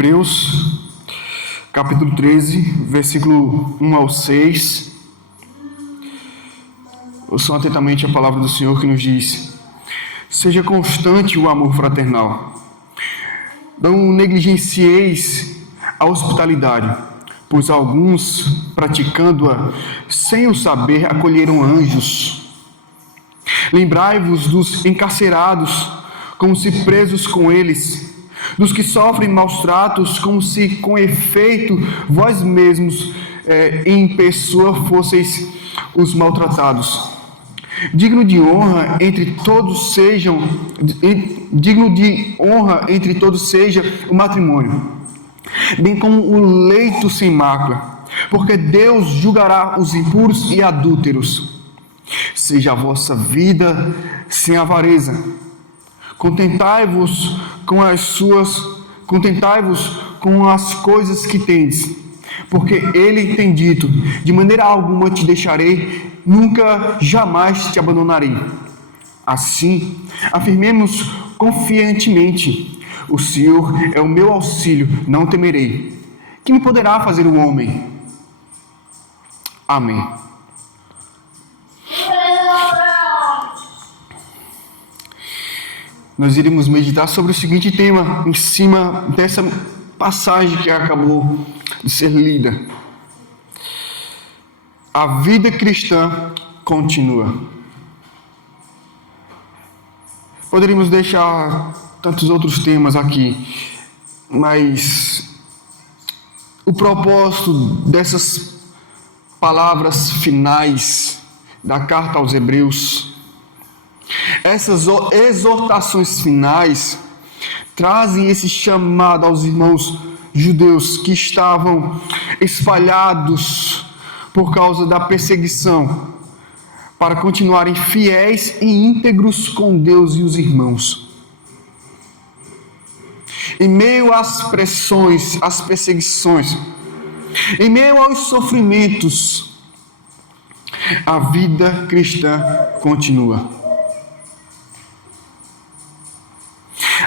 Hebreus, capítulo 13, versículo 1 ao 6. Ouçam atentamente a palavra do Senhor que nos diz: seja constante o amor fraternal. Não negligencieis a hospitalidade, pois alguns, praticando-a sem o saber, acolheram anjos. Lembrai-vos dos encarcerados, como se presos com eles, dos que sofrem maus tratos, como se com efeito vós mesmos em pessoa fosseis os maltratados. Digno de honra entre todos seja o matrimônio, bem como o leito sem mácula, porque Deus julgará os impuros e adúlteros. Seja a vossa vida sem avareza. Contentai-vos com as coisas que tendes, porque Ele tem dito: de maneira alguma te deixarei, nunca jamais te abandonarei. Assim, afirmemos confiantemente: o Senhor é o meu auxílio, não temerei. Que me poderá fazer o homem? Amém. Nós iremos meditar sobre o seguinte tema em cima dessa passagem que acabou de ser lida. A vida cristã continua. Poderíamos deixar tantos outros temas aqui, mas o propósito dessas palavras finais da carta aos Hebreus, essas exortações finais, trazem esse chamado aos irmãos judeus que estavam espalhados por causa da perseguição, para continuarem fiéis e íntegros com Deus e os irmãos. Em meio às pressões, às perseguições, em meio aos sofrimentos, a vida cristã continua.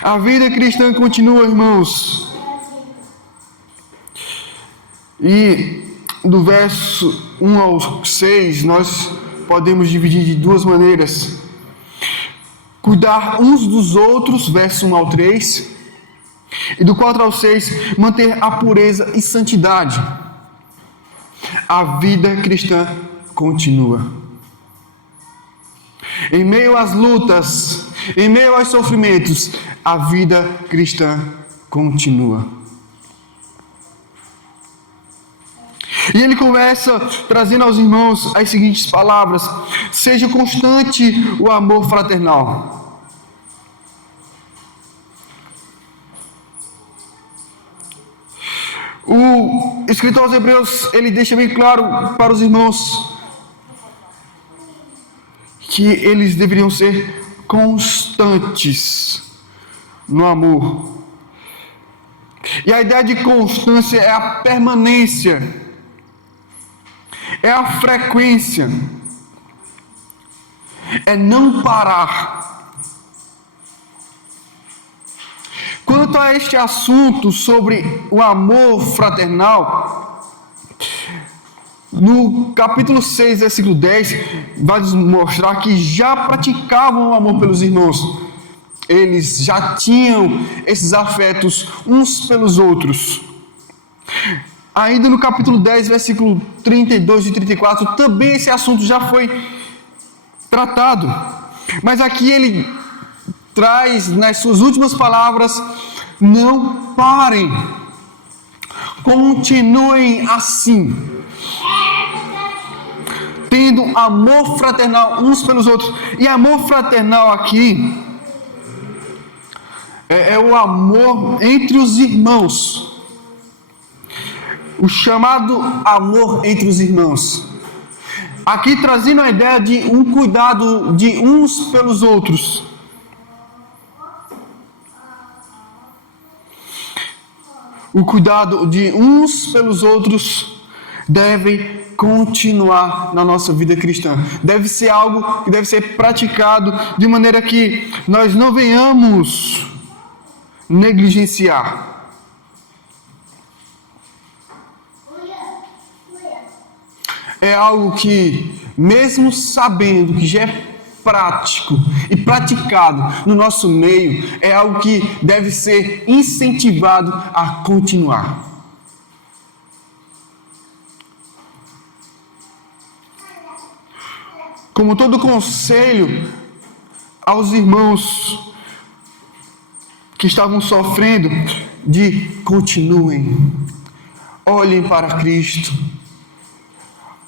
A vida cristã continua, irmãos. E do verso 1 ao 6, nós podemos dividir de duas maneiras: cuidar uns dos outros, verso 1 ao 3, e do 4 ao 6, manter a pureza e santidade. A vida cristã continua. Em meio às lutas, em meio aos sofrimentos, a vida cristã continua. E ele começa trazendo aos irmãos as seguintes palavras: seja constante o amor fraternal. O escritor aos Hebreus, ele deixa bem claro para os irmãos que eles deveriam ser constantes no amor. E a ideia de constância é a permanência, é a frequência, é não parar. Quanto a este assunto sobre o amor fraternal, no capítulo 6, versículo 10, vai nos mostrar que já praticavam o amor pelos irmãos. Eles já tinham esses afetos uns pelos outros. Ainda no capítulo 10, versículo 32 e 34, também esse assunto já foi tratado. Mas aqui ele traz nas suas últimas palavras: não parem, continuem assim, tendo amor fraternal uns pelos outros. E amor fraternal aqui é o amor entre os irmãos. O chamado amor entre os irmãos. Aqui trazendo a ideia de um cuidado de uns pelos outros. O cuidado de uns pelos outros deve continuar na nossa vida cristã. Deve ser algo que deve ser praticado de maneira que nós não venhamos negligenciar. é algo que, mesmo sabendo que já é prático e praticado no nosso meio, é algo que deve ser incentivado a continuar. Como todo conselho aos irmãos que estavam sofrendo, de continuem, olhem para Cristo,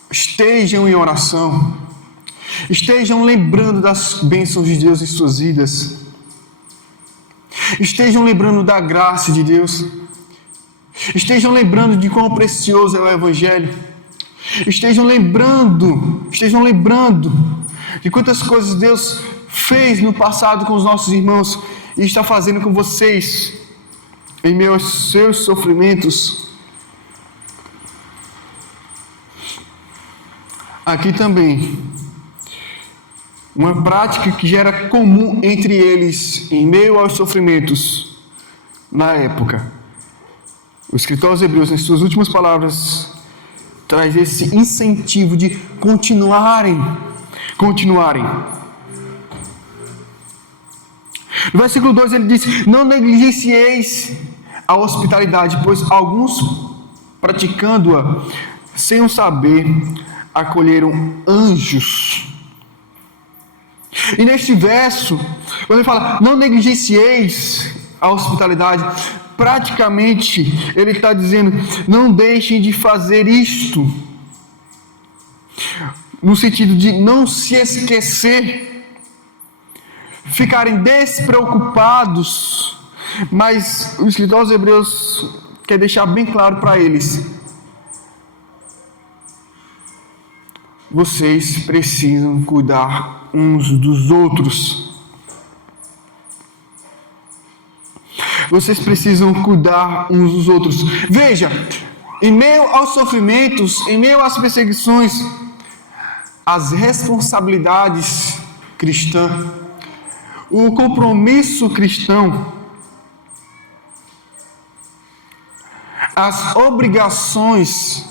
estejam em oração, estejam lembrando das bênçãos de Deus em suas vidas, estejam lembrando da graça de Deus, estejam lembrando de quão precioso é o Evangelho, estejam lembrando de quantas coisas Deus fez no passado com os nossos irmãos e está fazendo com vocês em meio aos seus sofrimentos. Aqui também, uma prática que já era comum entre eles em meio aos sofrimentos na época. O escritor aos Hebreus, nas suas últimas palavras, traz esse incentivo de continuarem. No versículo 2 ele diz: não negligencieis a hospitalidade, pois alguns, praticando-a sem o saber, acolheram anjos. E neste verso, quando ele fala não negligencieis a hospitalidade, praticamente ele está dizendo: não deixem de fazer isto, no sentido de não se esquecer, ficarem despreocupados. Mas o escritor aos Hebreus quer deixar bem claro para eles: vocês precisam cuidar uns dos outros. Vocês precisam cuidar uns dos outros. Veja, em meio aos sofrimentos, em meio às perseguições, as responsabilidades cristãs, o compromisso cristão, as obrigações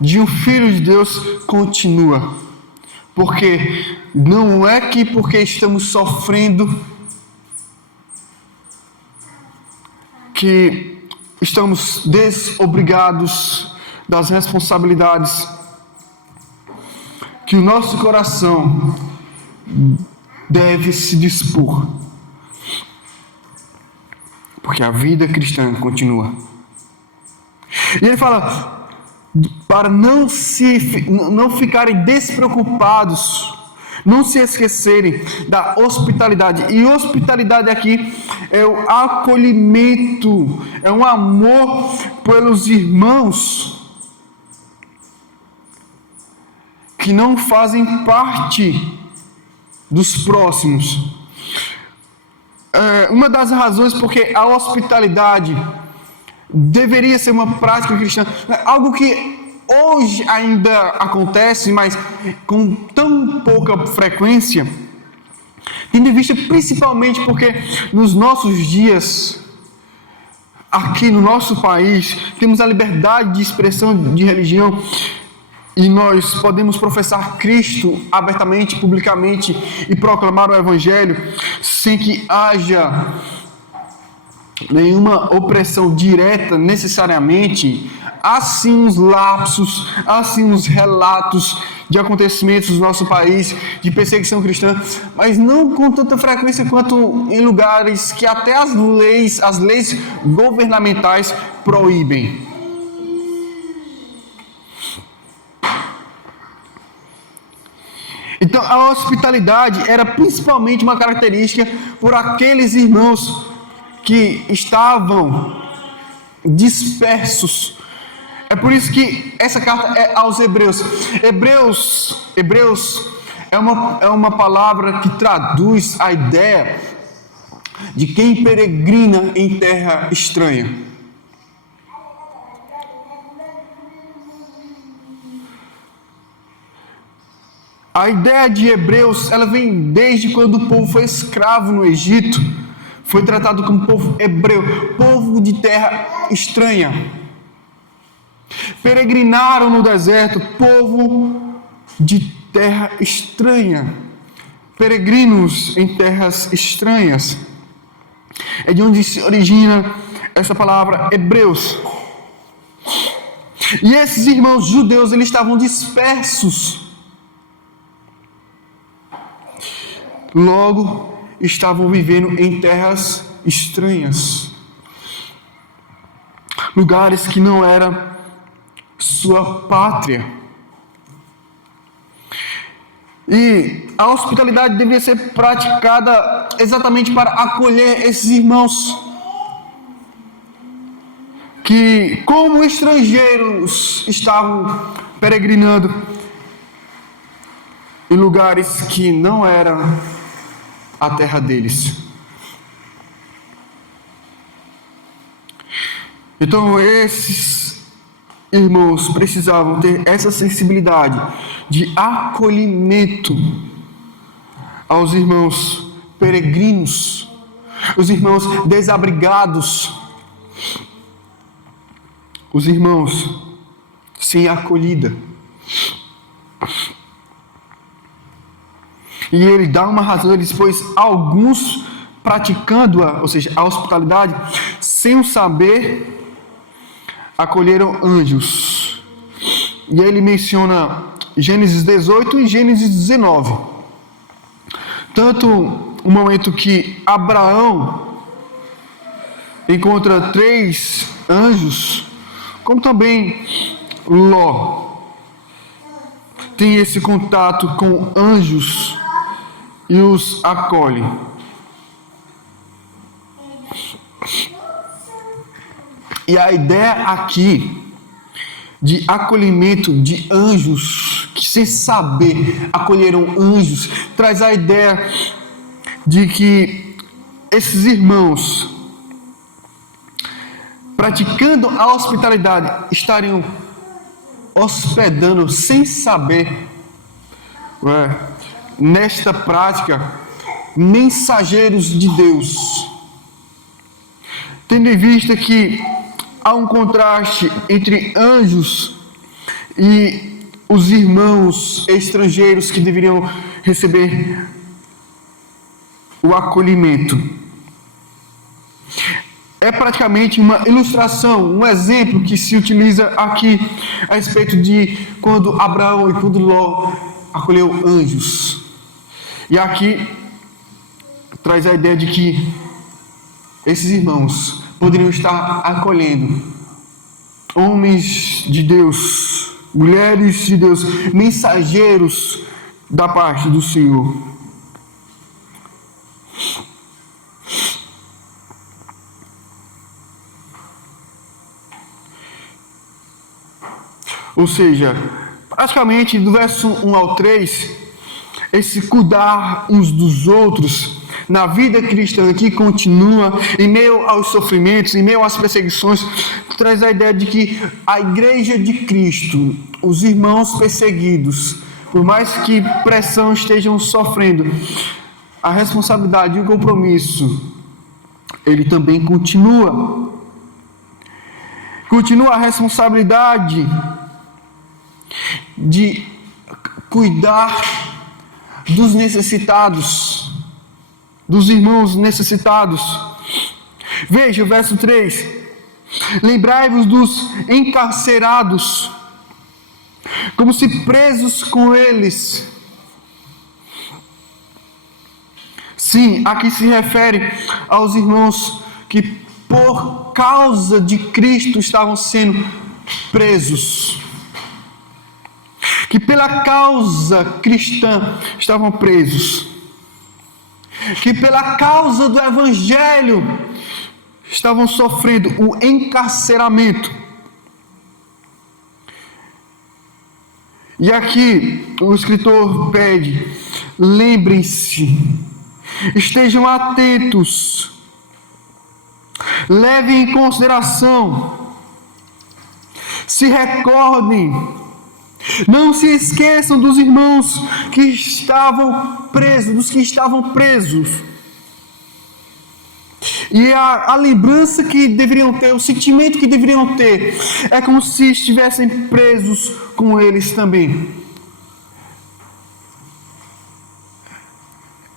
de um filho de Deus continua. Porque não é que porque estamos sofrendo que estamos desobrigados das responsabilidades, que o nosso coração deve se dispor, porque a vida cristã continua. E ele fala para não ficarem despreocupados, não se esquecerem da hospitalidade. E hospitalidade aqui é o acolhimento, é um amor pelos irmãos que não fazem parte dos próximos. Uma das razões porque a hospitalidade deveria ser uma prática cristã, algo que hoje ainda acontece, mas com tão pouca frequência, tendo em vista principalmente porque nos nossos dias, aqui no nosso país, temos a liberdade de expressão de religião e nós podemos professar Cristo abertamente, publicamente e proclamar o Evangelho sem que haja nenhuma opressão direta necessariamente. Há sim uns lapsos, há sim uns relatos de acontecimentos do nosso país, de perseguição cristã, mas não com tanta frequência quanto em lugares que até as leis governamentais proíbem. Então, a hospitalidade era principalmente uma característica por aqueles irmãos que estavam dispersos. É por isso que essa carta é aos Hebreus. Hebreus é uma palavra que traduz a ideia de quem peregrina em terra estranha. A ideia de Hebreus, ela vem desde quando o povo foi escravo no Egito. Foi tratado como povo hebreu, povo de terra estranha. peregrinaram no deserto, povo de terra estranha, peregrinos em terras estranhas. É de onde se origina essa palavra hebreus. E esses irmãos judeus, eles estavam dispersos. Logo, estavam vivendo em terras estranhas. Lugares que não eram sua pátria. E a hospitalidade devia ser praticada exatamente para acolher esses irmãos que, como estrangeiros, estavam peregrinando em lugares que não eram a terra deles. Então, esses irmãos precisavam ter essa sensibilidade de acolhimento aos irmãos peregrinos, os irmãos desabrigados, os irmãos sem acolhida. E ele dá uma razão, ele diz, pois alguns praticando-a, ou seja, a hospitalidade, sem o saber, acolheram anjos. E ele menciona Gênesis 18 e Gênesis 19. Tanto o momento que Abraão encontra 3 anjos, como também Ló tem esse contato com anjos e os acolhe. E a ideia aqui de acolhimento de anjos, que sem saber acolheram anjos, traz a ideia de que esses irmãos, praticando a hospitalidade, estariam hospedando sem saber, nesta prática, mensageiros de Deus. Tendo em vista que há um contraste entre anjos e os irmãos estrangeiros que deveriam receber o acolhimento. É praticamente uma ilustração, um exemplo que se utiliza aqui a respeito de quando Abraão e quando Ló acolheu anjos. E aqui traz a ideia de que esses irmãos poderiam estar acolhendo homens de Deus, mulheres de Deus, mensageiros da parte do Senhor. Ou seja, praticamente do verso 1 ao 3, esse cuidar uns dos outros na vida cristã que continua em meio aos sofrimentos, em meio às perseguições, traz a ideia de que a igreja de Cristo, os irmãos perseguidos, por mais que pressão estejam sofrendo, a responsabilidade e o compromisso, ele também continua. Continua a responsabilidade de cuidar dos necessitados, dos irmãos necessitados. Veja o verso 3: lembrai-vos dos encarcerados, como se presos com eles. Sim, aqui se refere aos irmãos que por causa de Cristo estavam sendo presos, que pela causa cristã estavam presos, que pela causa do Evangelho estavam sofrendo o encarceramento. E aqui o escritor pede: lembrem-se, estejam atentos, levem em consideração, se recordem, não se esqueçam dos irmãos que estavam presos, dos que estavam presos. E a lembrança que deveriam ter, o sentimento que deveriam ter, é como se estivessem presos com eles também.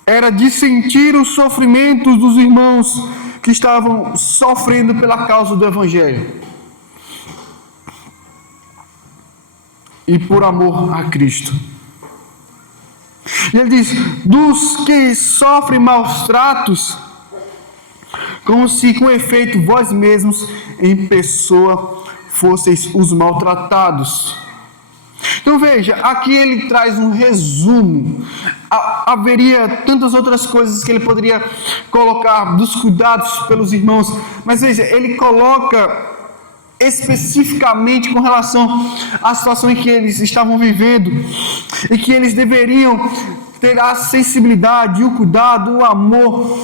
Era de sentir os sofrimentos dos irmãos que estavam sofrendo pela causa do Evangelho. E por amor a Cristo. E ele diz, dos que sofrem maus tratos, como se com efeito vós mesmos em pessoa fosseis os maltratados. Então veja, aqui ele traz um resumo. Haveria tantas outras coisas que ele poderia colocar dos cuidados pelos irmãos, mas veja, ele coloca especificamente com relação à situação em que eles estavam vivendo e que eles deveriam ter a sensibilidade, o cuidado, o amor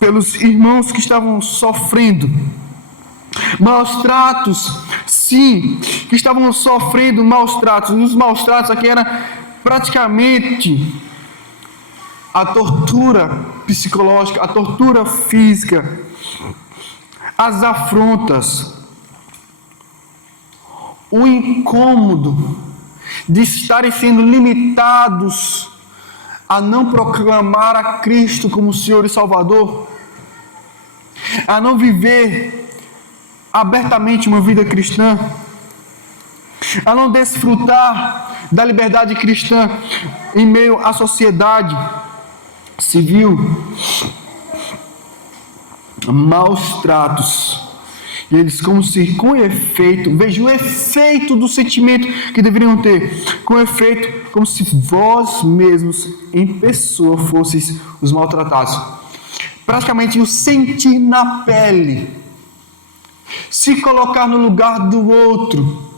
pelos irmãos que estavam sofrendo maus tratos, sim, que estavam sofrendo maus tratos. Os maus tratos aqui era praticamente a tortura psicológica, a tortura física, as afrontas, o incômodo de estarem sendo limitados a não proclamar a Cristo como Senhor e Salvador, a não viver abertamente uma vida cristã, a não desfrutar da liberdade cristã em meio à sociedade civil, maus tratos. E eles, como se com efeito, veja o efeito do sentimento que deveriam ter, com efeito, como se vós mesmos em pessoa fosseis os maltratados. Praticamente o sentir na pele, se colocar no lugar do outro.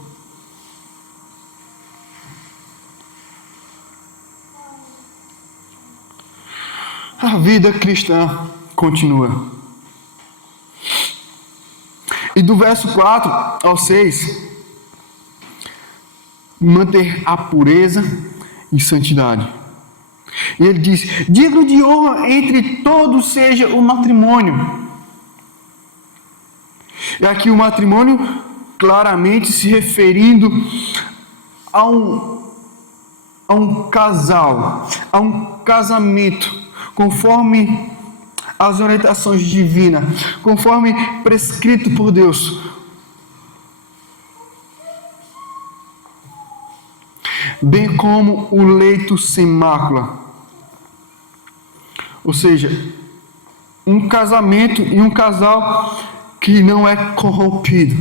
A vida cristã continua. E do verso 4 ao 6, manter a pureza e santidade. E ele diz, digno de honra entre todos seja o matrimônio. E aqui o matrimônio claramente se referindo a um casal, a um casamento, conforme as orientações divinas, conforme prescrito por Deus. Bem como o leito sem mácula. Ou seja, um casamento e um casal que não é corrompido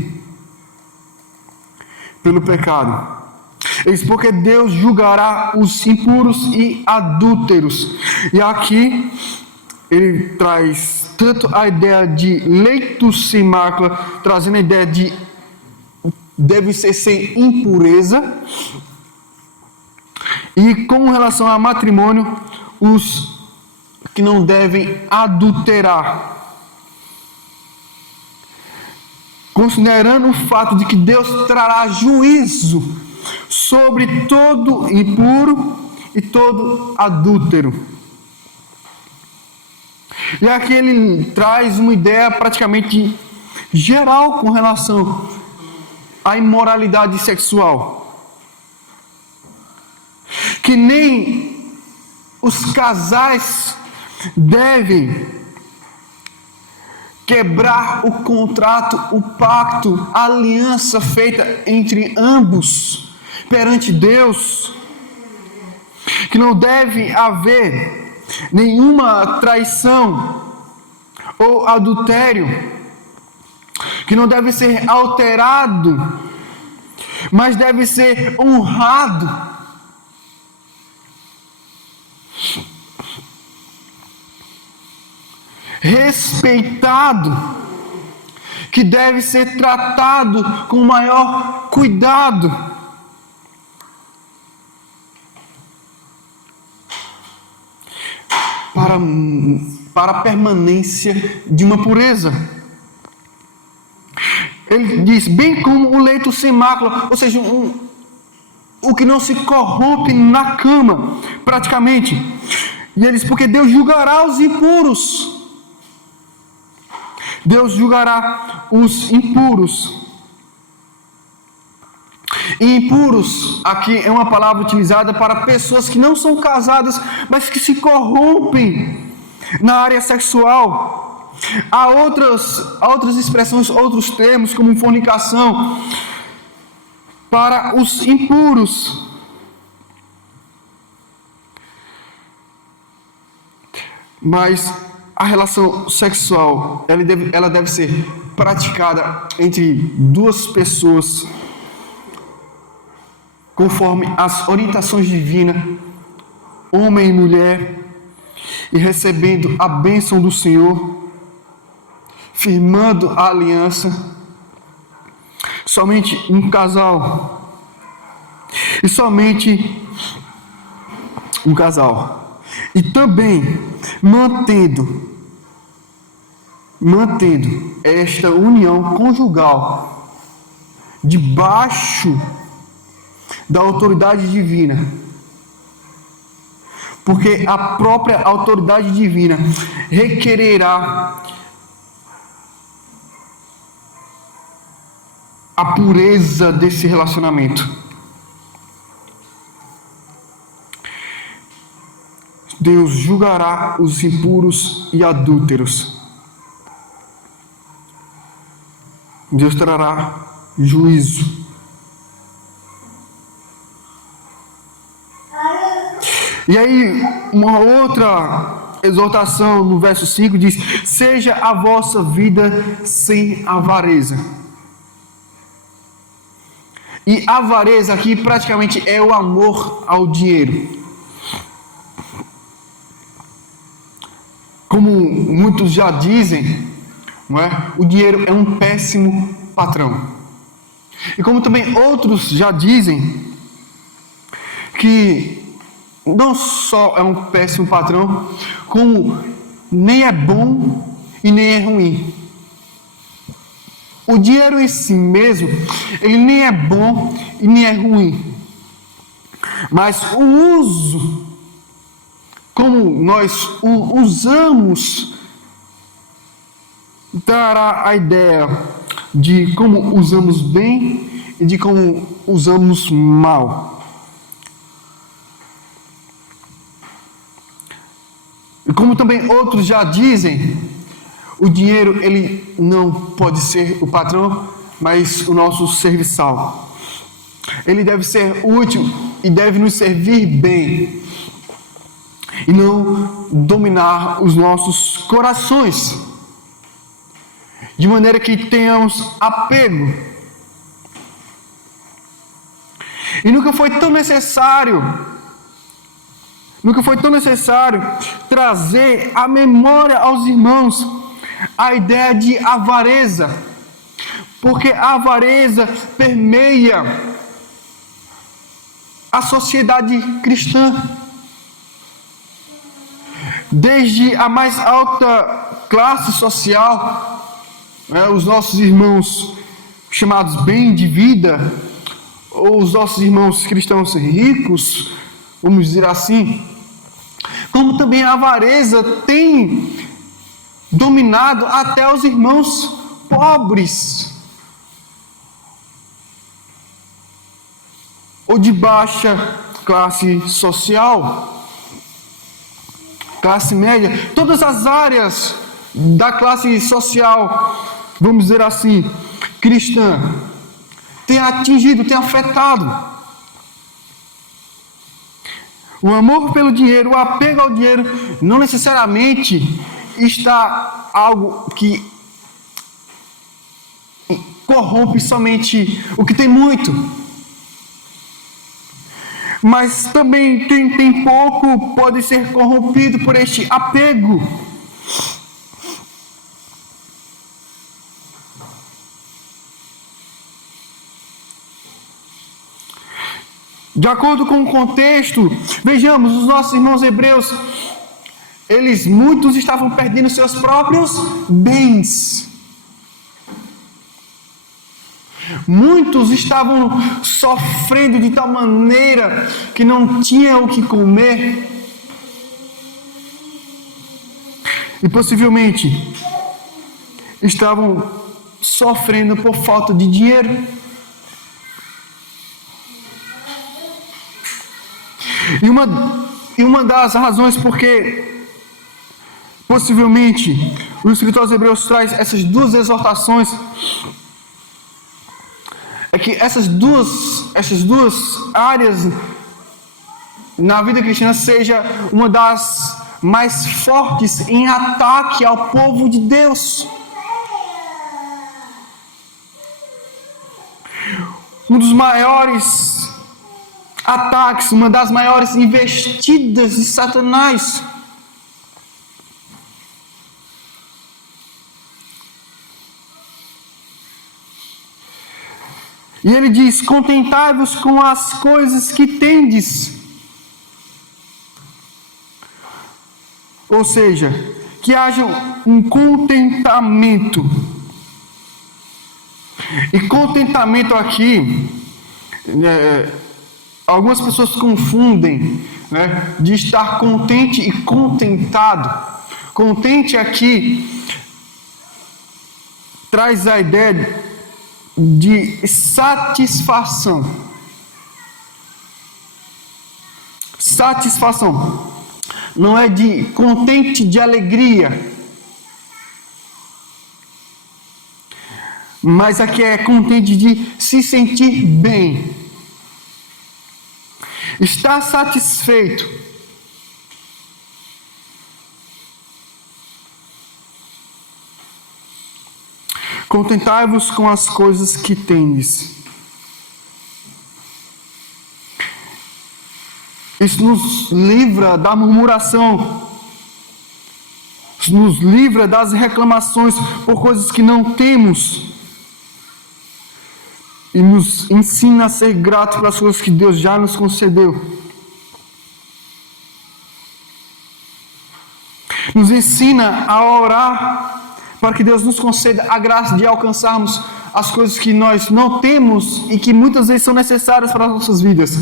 pelo pecado. Eis porque Deus julgará os impuros e adúlteros. E aqui ele traz tanto a ideia de leito sem mácula, trazendo a ideia de deve ser sem impureza, e com relação a matrimônio, os que não devem adulterar, considerando o fato de que Deus trará juízo sobre todo impuro e todo adúltero. E aqui ele traz uma ideia praticamente geral com relação à imoralidade sexual. Que nem os casais devem quebrar o contrato, o pacto, a aliança feita entre ambos perante Deus. Que não deve haver nenhuma traição ou adultério, que não deve ser alterado, mas deve ser honrado. Respeitado, que deve ser tratado com o maior cuidado. Para a permanência de uma pureza. Ele diz, bem como o leito sem mácula, ou seja, o que não se corrompe na cama, praticamente. E ele diz, porque Deus julgará os impuros. Deus julgará os impuros. E impuros aqui é uma palavra utilizada para pessoas que não são casadas, mas que se corrompem na área sexual. Há outras expressões, outros termos, como fornicação, para os impuros. Mas a relação sexual, ela deve ser praticada entre duas pessoas, conforme as orientações divinas, homem e mulher, e recebendo a bênção do Senhor, firmando a aliança. Somente um casal, e somente um casal, e também mantendo esta união conjugal debaixo da autoridade divina, porque a própria autoridade divina requererá a pureza desse relacionamento. Deus julgará os impuros e adúlteros. Deus trará juízo. E aí, uma outra exortação no verso 5 diz: seja a vossa vida sem avareza. E avareza aqui praticamente é o amor ao dinheiro. Como muitos já dizem, não é? O dinheiro é um péssimo patrão. E como também outros já dizem que não só é um péssimo patrão, como nem é bom e nem é ruim. O dinheiro em si mesmo, ele nem é bom e nem é ruim. Mas o uso, como nós o usamos, dará a ideia de como usamos bem e de como usamos mal. E como também outros já dizem, o dinheiro ele não pode ser o patrão, mas o nosso serviçal. Ele deve ser útil e deve nos servir bem, e não dominar os nossos corações, de maneira que tenhamos apego. E nunca foi tão necessário trazer à memória aos irmãos a ideia de avareza, porque a avareza permeia a sociedade cristã. Desde a mais alta classe social, os nossos irmãos chamados bem de vida, ou os nossos irmãos cristãos ricos, vamos dizer assim, como também a avareza tem dominado até os irmãos pobres, ou de baixa classe social, classe média, todas as áreas da classe social, vamos dizer assim, cristã, tem atingido, tem afetado. O amor pelo dinheiro, o apego ao dinheiro, não necessariamente está algo que corrompe somente o que tem muito. Mas também quem tem pouco pode ser corrompido por este apego. De acordo com o contexto, vejamos, os nossos irmãos hebreus, muitos estavam perdendo seus próprios bens. Muitos estavam sofrendo de tal maneira que não tinham o que comer. E possivelmente estavam sofrendo por falta de dinheiro. E uma das razões porque possivelmente o escritor aos Hebreus traz essas duas exortações é que essas duas áreas na vida cristã seja uma das mais fortes em ataque ao povo de Deus. Um dos maiores ataques, uma das maiores investidas de Satanás. E ele diz: contentai-vos com as coisas que tendes. Ou seja, que haja um contentamento. E contentamento aqui, algumas pessoas confundem, né, de estar contente e contentado. Contente aqui traz a ideia de satisfação. Satisfação. Não é de contente de alegria. Mas aqui é contente de se sentir bem. Estar satisfeito. Contentai-vos com as coisas que tendes. Isso nos livra da murmuração. Isso nos livra das reclamações por coisas que não temos. E nos ensina a ser grato pelas coisas que Deus já nos concedeu. Nos ensina a orar para que Deus nos conceda a graça de alcançarmos as coisas que nós não temos e que muitas vezes são necessárias para as nossas vidas.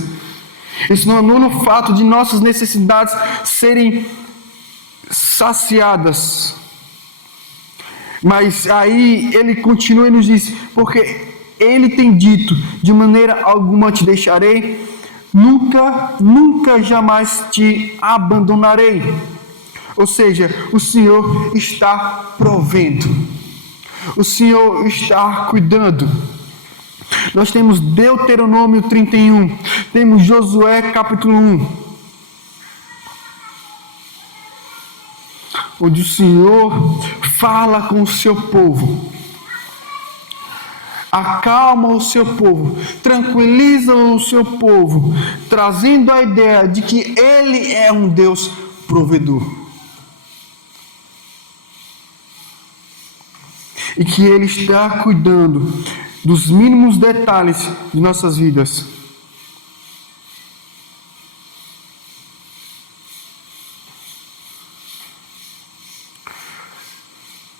Isso não anula o fato de nossas necessidades serem saciadas. Mas aí ele continua e nos diz: porque ele tem dito, de maneira alguma te deixarei, nunca jamais te abandonarei. Ou seja, o Senhor está provendo. O Senhor está cuidando. Nós temos Deuteronômio 31, temos Josué capítulo 1, onde o Senhor fala com o seu povo, acalma o seu povo, tranquiliza o seu povo, trazendo a ideia de que Ele é um Deus provedor. E que Ele está cuidando dos mínimos detalhes de nossas vidas.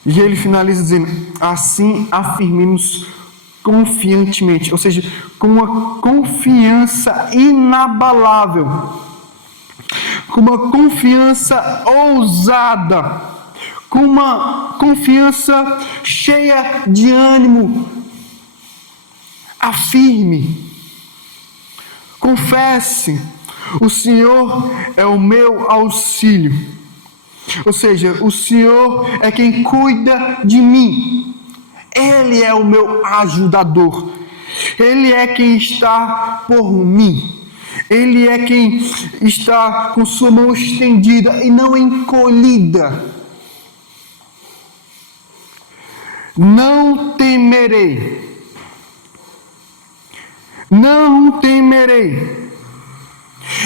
E ele finaliza dizendo: assim afirmemos confiantemente, ou seja, com uma confiança inabalável, com uma confiança ousada, com uma confiança cheia de ânimo. Afirme, confesse: o Senhor é o meu auxílio. Ou seja, o Senhor é quem cuida de mim. Ele é o meu ajudador. Ele é quem está por mim. Ele é quem está com sua mão estendida e não encolhida. Não temerei. Não temerei.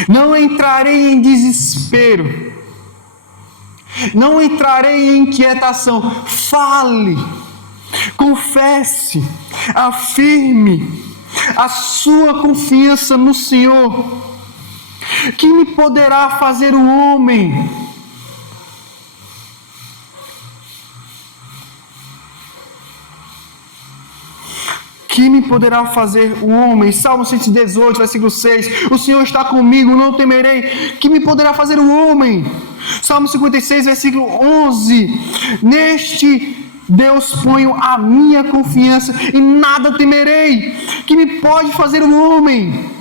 Não entrarei em desespero. Não entrarei em inquietação. Fale, confesse, afirme a sua confiança no Senhor. Que me poderá fazer o homem? Que me poderá fazer o homem? Salmo 118, versículo 6. O Senhor está comigo, não temerei. Que me poderá fazer o homem? Salmo 56, versículo 11. Neste Deus, ponho a minha confiança e nada temerei. Que me pode fazer um homem?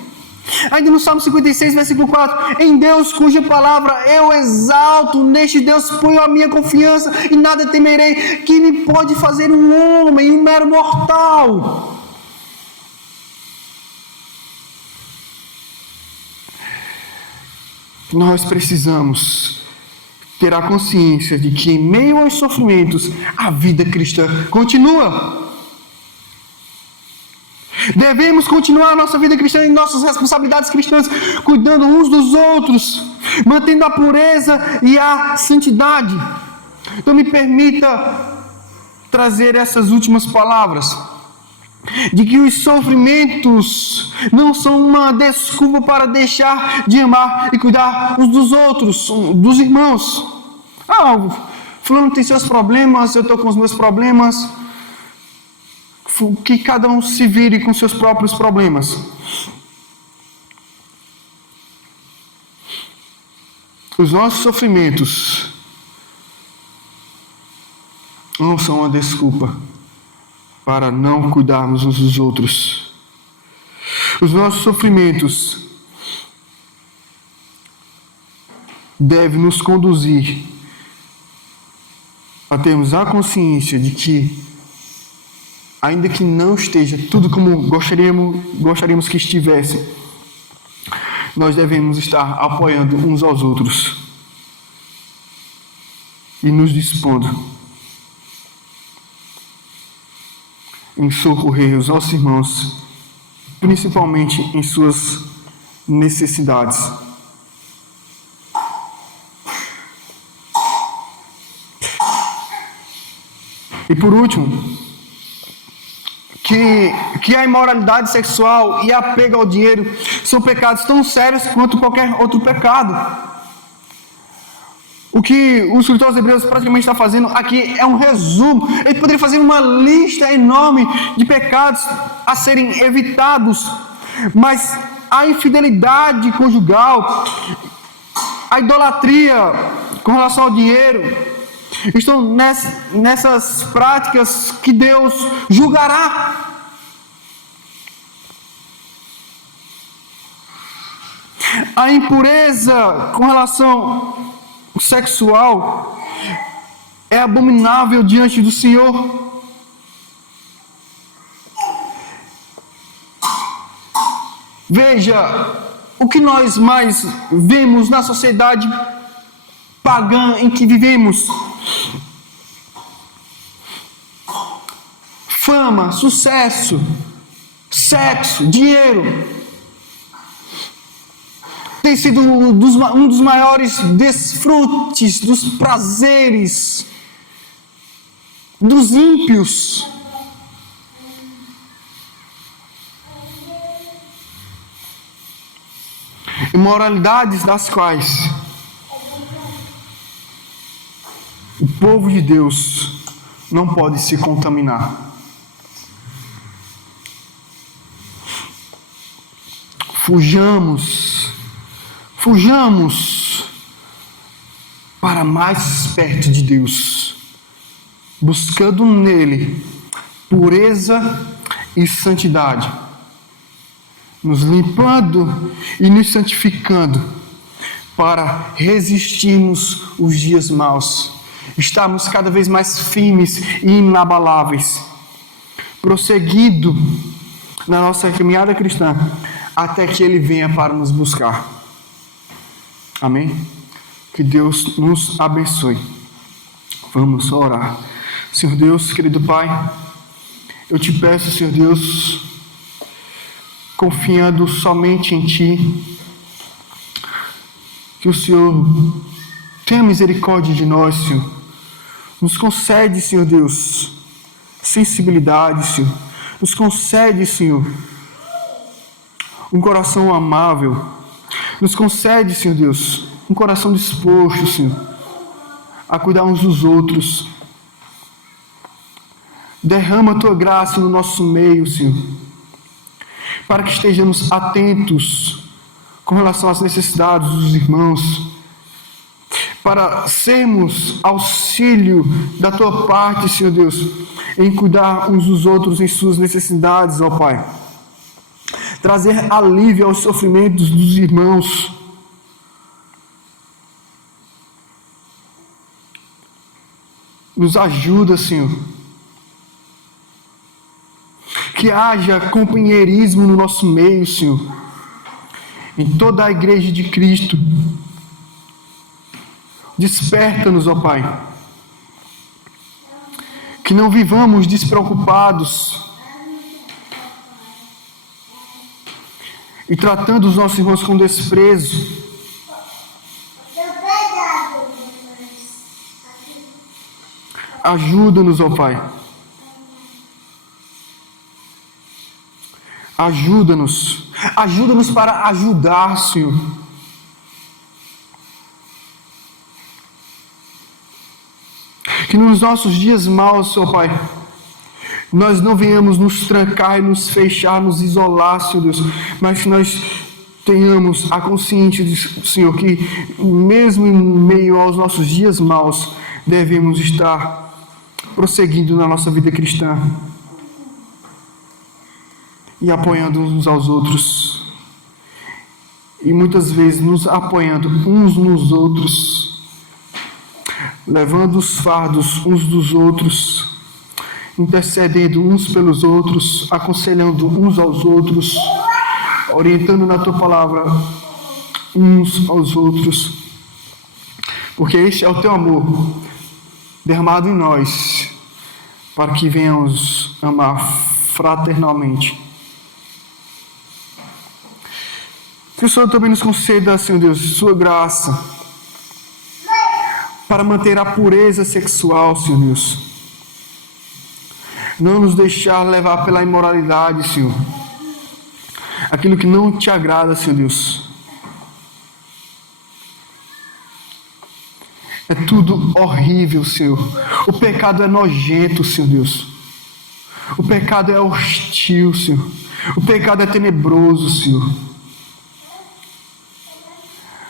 Ainda no Salmo 56, versículo 4: em Deus cuja palavra eu exalto, neste Deus ponho a minha confiança e nada temerei. Que me pode fazer um homem, um mero mortal? Nós precisamos ter a consciência de que em meio aos sofrimentos a vida cristã continua. Devemos continuar a nossa vida cristã e nossas responsabilidades cristãs, cuidando uns dos outros, mantendo a pureza e a santidade. Então me permita trazer essas últimas palavras, de que os sofrimentos não são uma desculpa para deixar de amar e cuidar uns dos outros, dos irmãos. Fulano tem seus problemas, eu estou com os meus problemas. Que cada um se vire com seus próprios problemas. Os nossos sofrimentos não são uma desculpa para não cuidarmos uns dos outros. Os nossos sofrimentos devem nos conduzir a termos a consciência de que, ainda que não esteja tudo como gostaríamos que estivesse, nós devemos estar apoiando uns aos outros e nos dispondo em socorrer os nossos irmãos, principalmente em suas necessidades. E por último, que a imoralidade sexual e a apego ao dinheiro são pecados tão sérios quanto qualquer outro pecado. O que o escritor aos Hebreus praticamente está fazendo aqui é um resumo. Ele poderia fazer uma lista enorme de pecados a serem evitados, mas a infidelidade conjugal, a idolatria com relação ao dinheiro, estão nessas práticas que Deus julgará. A impureza com relação sexual é abominável diante do Senhor. Veja o que nós mais vemos na sociedade pagã em que vivemos: fama, sucesso, sexo, dinheiro. Tem sido um dos maiores desfrutes, dos prazeres dos ímpios. Imoralidades das quais o povo de Deus não pode se contaminar. Fujamos para mais perto de Deus, buscando nele pureza e santidade, nos limpando e nos santificando para resistirmos os dias maus, estarmos cada vez mais firmes e inabaláveis, prosseguindo na nossa caminhada cristã até que Ele venha para nos buscar. Amém? Que Deus nos abençoe. Vamos orar. Senhor Deus, querido Pai, eu te peço, Senhor Deus, confiando somente em Ti, que o Senhor tenha misericórdia de nós, Senhor. Nos concede, Senhor Deus, sensibilidade, Senhor. Nos concede, Senhor, um coração amável. Nos concede, Senhor Deus, um coração disposto, Senhor, a cuidar uns dos outros. Derrama a Tua graça no nosso meio, Senhor, para que estejamos atentos com relação às necessidades dos irmãos, para sermos auxílio da Tua parte, Senhor Deus, em cuidar uns dos outros em suas necessidades, ó Pai. Trazer alívio aos sofrimentos dos irmãos. Nos ajuda, Senhor. Que haja companheirismo no nosso meio, Senhor. Em toda a igreja de Cristo. Desperta-nos, ó Pai. Que não vivamos despreocupados e tratando os nossos irmãos com desprezo. Ajuda-nos, ó Pai. Ajuda-nos. Ajuda-nos para ajudar, Senhor. Que nos nossos dias maus, ó Pai, nós não venhamos nos trancar e nos fechar, nos isolar, Senhor Deus, mas que nós tenhamos a consciência, Senhor, que mesmo em meio aos nossos dias maus, devemos estar prosseguindo na nossa vida cristã e apoiando uns aos outros, e muitas vezes nos apoiando uns nos outros, levando os fardos uns dos outros, intercedendo uns pelos outros, aconselhando uns aos outros, orientando na Tua palavra uns aos outros, porque este é o Teu amor derramado em nós, para que venhamos amar fraternalmente. Que o Senhor também nos conceda, Senhor Deus, Sua graça, para manter a pureza sexual, Senhor Deus. Não nos deixar levar pela imoralidade, Senhor. Aquilo que não Te agrada, Senhor Deus. É tudo horrível, Senhor. O pecado é nojento, Senhor Deus. O pecado é hostil, Senhor. O pecado é tenebroso, Senhor.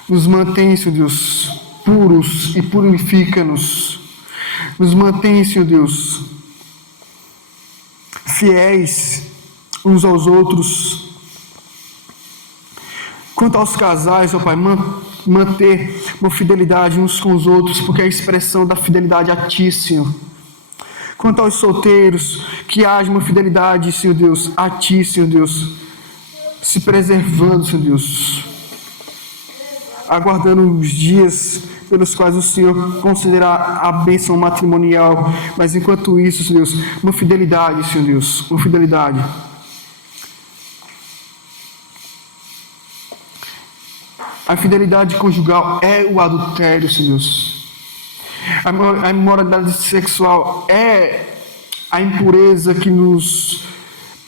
Nos mantém, Senhor Deus, puros e purifica-nos. Nos mantém, Senhor Deus, fiéis uns aos outros. Quanto aos casais, ó Pai, manter uma fidelidade uns com os outros, porque é a expressão da fidelidade a Ti, Senhor. Quanto aos solteiros, que haja uma fidelidade, Senhor Deus, a Ti, Senhor Deus, se preservando, Senhor Deus, aguardando os dias pelos quais o Senhor considerará a bênção matrimonial, mas enquanto isso, Senhor Deus, uma fidelidade, Senhor Deus, uma fidelidade. A infidelidade conjugal é o adultério, Senhor Deus. A imoralidade sexual é a impureza que nos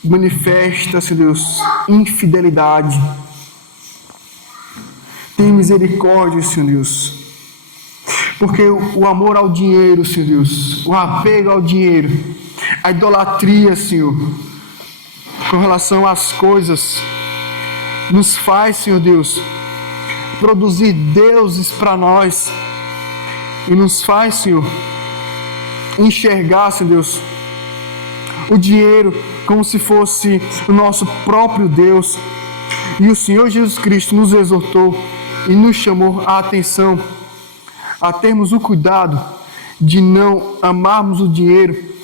manifesta, Senhor Deus, infidelidade. Tem misericórdia, Senhor Deus. Porque o amor ao dinheiro, Senhor Deus, o apego ao dinheiro, a idolatria, Senhor, com relação às coisas, nos faz, Senhor Deus, produzir deuses para nós e nos faz, Senhor, enxergar, Senhor Deus, o dinheiro como se fosse o nosso próprio Deus. E o Senhor Jesus Cristo nos exortou e nos chamou a atenção a termos o cuidado de não amarmos o dinheiro,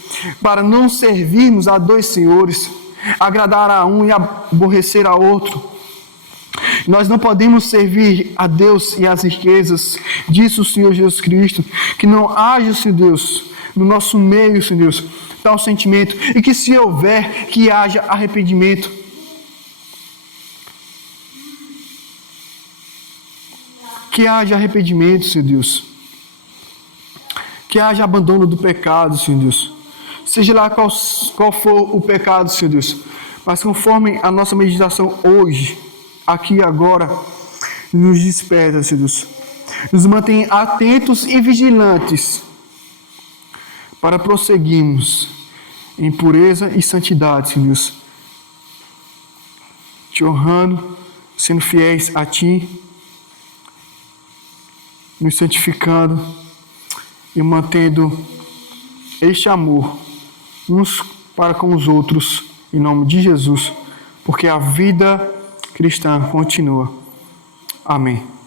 para não servirmos a dois senhores, agradar a um e aborrecer a outro. Nós não podemos servir a Deus e às riquezas, disse o Senhor Jesus Cristo, que não haja, Senhor Deus, no nosso meio, Senhor Deus, tal sentimento, e que se houver, que haja arrependimento. Que haja arrependimento, Senhor Deus. Que haja abandono do pecado, Senhor Deus. Seja lá qual for o pecado, Senhor Deus, mas conforme a nossa meditação hoje, aqui e agora, nos desperta, Senhor Deus. Nos mantém atentos e vigilantes para prosseguirmos em pureza e santidade, Senhor Deus. Te honrando, sendo fiéis a Ti nos santificando e mantendo este amor uns para com os outros, em nome de Jesus, porque a vida cristã continua. Amém.